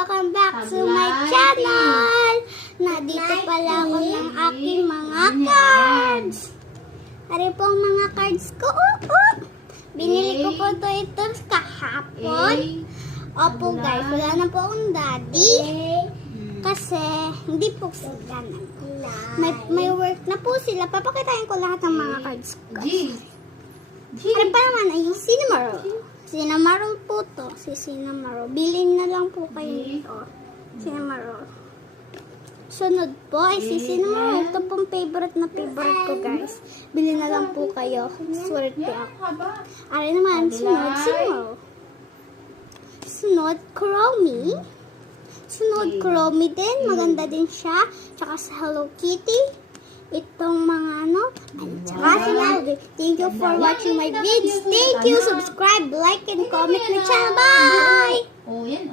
Welcome back to my channel! Nandito pala ako ng aking mga cards. Ari po ang mga cards ko. Binili ko po ito kahapon. Opo guys, wala na po akong daddy. Kasi hindi po sila may work na po sila. Papakitain ko lahat ng mga cards ko. Ano pa naman ay Cinnamoroll. Cinnamoroll po to. Si Cinnamoroll. Bilhin na lang po kayo nito. Cinnamoroll. Sunod po ay si Cinnamoroll. Ito pong favorite na favorite ko guys. Bilhin na lang po kayo. Swerte ako. Ari naman, sunod Cinnamoroll. Sunod Chromie. Sunod Chromie din. Maganda din siya. Tsaka sa Hello Kitty. Itong mga tsaka sinabi. Thank you for watching my videos. Thank you. Subscribe, like, and comment my channel. Bye!